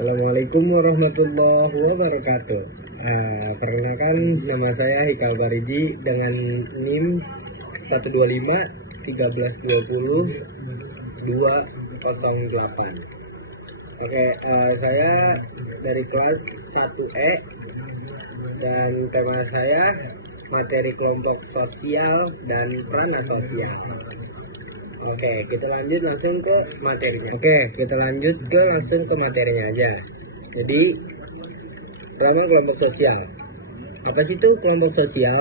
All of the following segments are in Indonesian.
Assalamualaikum warahmatullahi wabarakatuh. Perkenalkan, nama saya Hikal Baridi dengan NIM 125 1320 208. Oke, saya dari kelas 1E dan tema saya materi kelompok sosial dan peran sosial. Oke, kita lanjut langsung ke materinya. Langsung ke materinya aja. Jadi, pertama kelompok sosial. Apa sih itu kelompok sosial?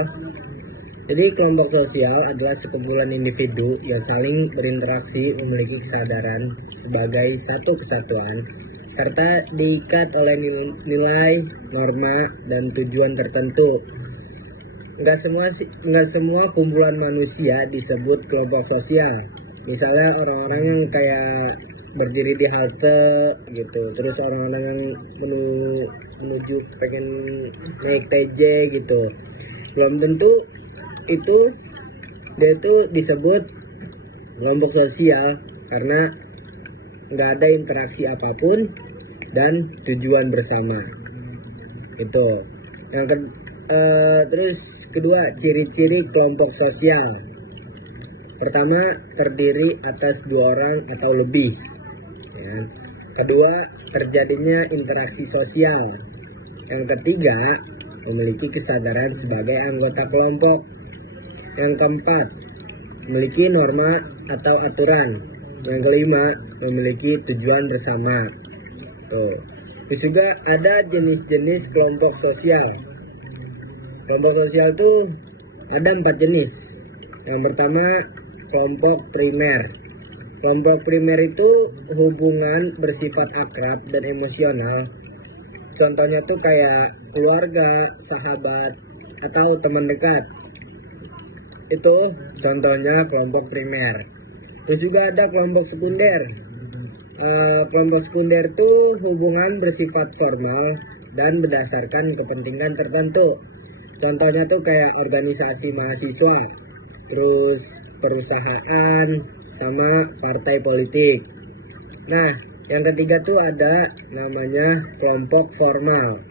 Jadi, kelompok sosial adalah sekumpulan individu yang saling berinteraksi, memiliki kesadaran sebagai satu kesatuan, serta diikat oleh nilai, norma, dan tujuan tertentu. Nggak semua kumpulan manusia disebut kelompok sosial. Misalnya orang-orang yang kayak berdiri di halte gitu, terus orang-orang yang menuju pengen naik TJ gitu, belum tentu itu dia itu disebut kelompok sosial karena nggak ada interaksi apapun dan tujuan bersama itu. Terus kedua, ciri-ciri kelompok sosial. Pertama, terdiri atas 2 orang atau lebih. Ya. Kedua, terjadinya interaksi sosial. Yang ketiga, memiliki kesadaran sebagai anggota kelompok. Yang keempat, memiliki norma atau aturan. Yang kelima, memiliki tujuan bersama. Terus juga ada jenis-jenis kelompok sosial. Kelompok sosial itu ada 4 jenis. Yang pertama, kelompok primer. Kelompok primer itu hubungan bersifat akrab dan emosional. Contohnya tuh kayak keluarga, sahabat, atau teman dekat. Itu contohnya kelompok primer. Terus juga ada kelompok sekunder. Kelompok sekunder itu hubungan bersifat formal dan berdasarkan kepentingan tertentu. Contohnya tuh kayak organisasi mahasiswa, terus perusahaan, sama partai politik. Nah, yang ketiga tuh ada namanya kelompok formal.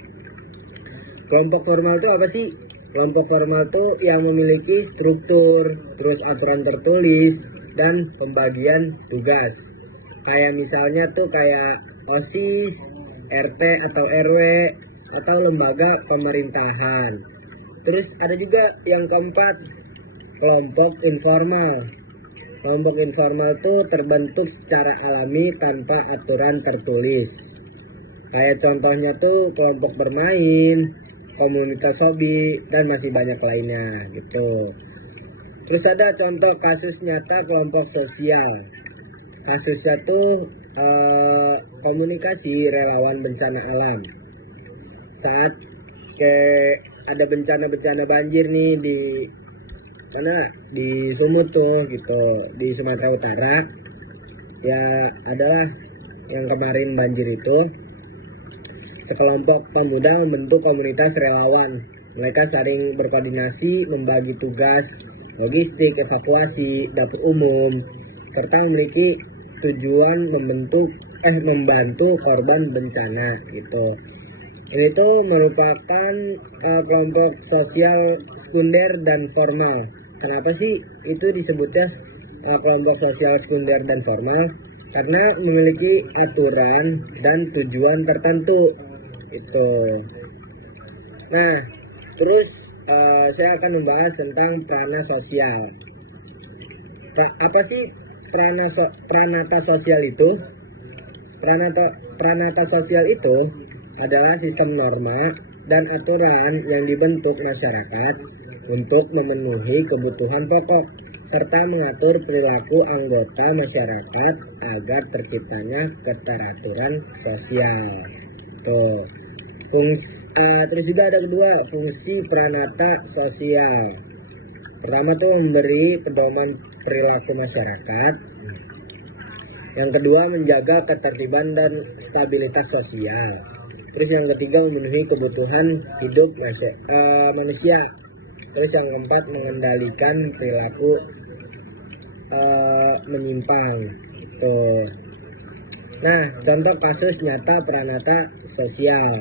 Kelompok formal tuh apa sih? Kelompok formal tuh yang memiliki struktur, terus aturan tertulis, dan pembagian tugas. Kayak misalnya tuh kayak OSIS, RT atau RW, atau lembaga pemerintahan. Terus ada juga yang keempat, kelompok informal. Kelompok informal itu terbentuk secara alami tanpa aturan tertulis. Kayak contohnya tuh kelompok bermain, komunitas hobi, dan masih banyak lainnya gitu. Terus ada contoh kasus nyata kelompok sosial. Kasusnya tuh komunikasi relawan bencana alam. Saat kayak ada bencana banjir nih di Sumut tuh gitu, di Sumatera Utara ya, adalah yang kemarin banjir itu. Sekelompok pemuda membentuk komunitas relawan. Mereka saling berkoordinasi, membagi tugas logistik, evakuasi, dapur umum, serta memiliki tujuan membantu korban bencana gitu. Ini tuh merupakan kelompok sosial sekunder dan formal. Kenapa sih itu disebutnya kelompok sosial sekunder dan formal? Karena memiliki aturan dan tujuan tertentu. Itu. Nah, terus saya akan membahas tentang prana sosial. Apa sih pranata sosial itu? Pranata sosial itu adalah sistem norma dan aturan yang dibentuk masyarakat untuk memenuhi kebutuhan pokok serta mengatur perilaku anggota masyarakat agar terciptanya keteraturan sosial. Terus juga ada kedua, fungsi pranata sosial. Pertama tuh memberi pedoman perilaku masyarakat. Yang kedua, menjaga ketertiban dan stabilitas sosial. Terus yang ketiga, memenuhi kebutuhan hidup manusia. Terus yang keempat, mengendalikan perilaku menyimpang. Nah, contoh kasus nyata pranata sosial.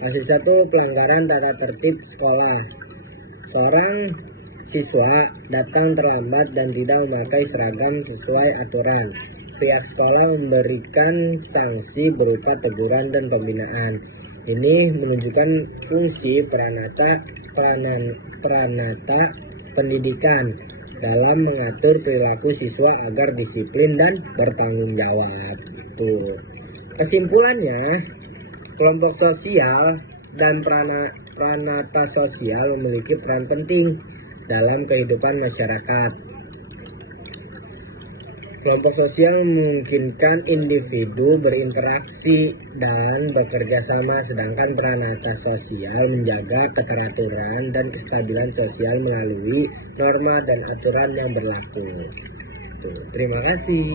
Kasus 1, pelanggaran tata tertib sekolah. Seorang siswa datang terlambat dan tidak memakai seragam sesuai aturan. Pihak sekolah memberikan sanksi berupa teguran dan pembinaan. Ini menunjukkan fungsi peranata pendidikan dalam mengatur perilaku siswa agar disiplin dan bertanggung jawab. Tuh. Kesimpulannya, kelompok sosial dan pranata sosial memiliki peran penting dalam kehidupan masyarakat. Kelompok sosial memungkinkan individu berinteraksi dan bekerja sama, sedangkan pranata sosial menjaga keteraturan dan kestabilan sosial melalui norma dan aturan yang berlaku. Tuh, terima kasih.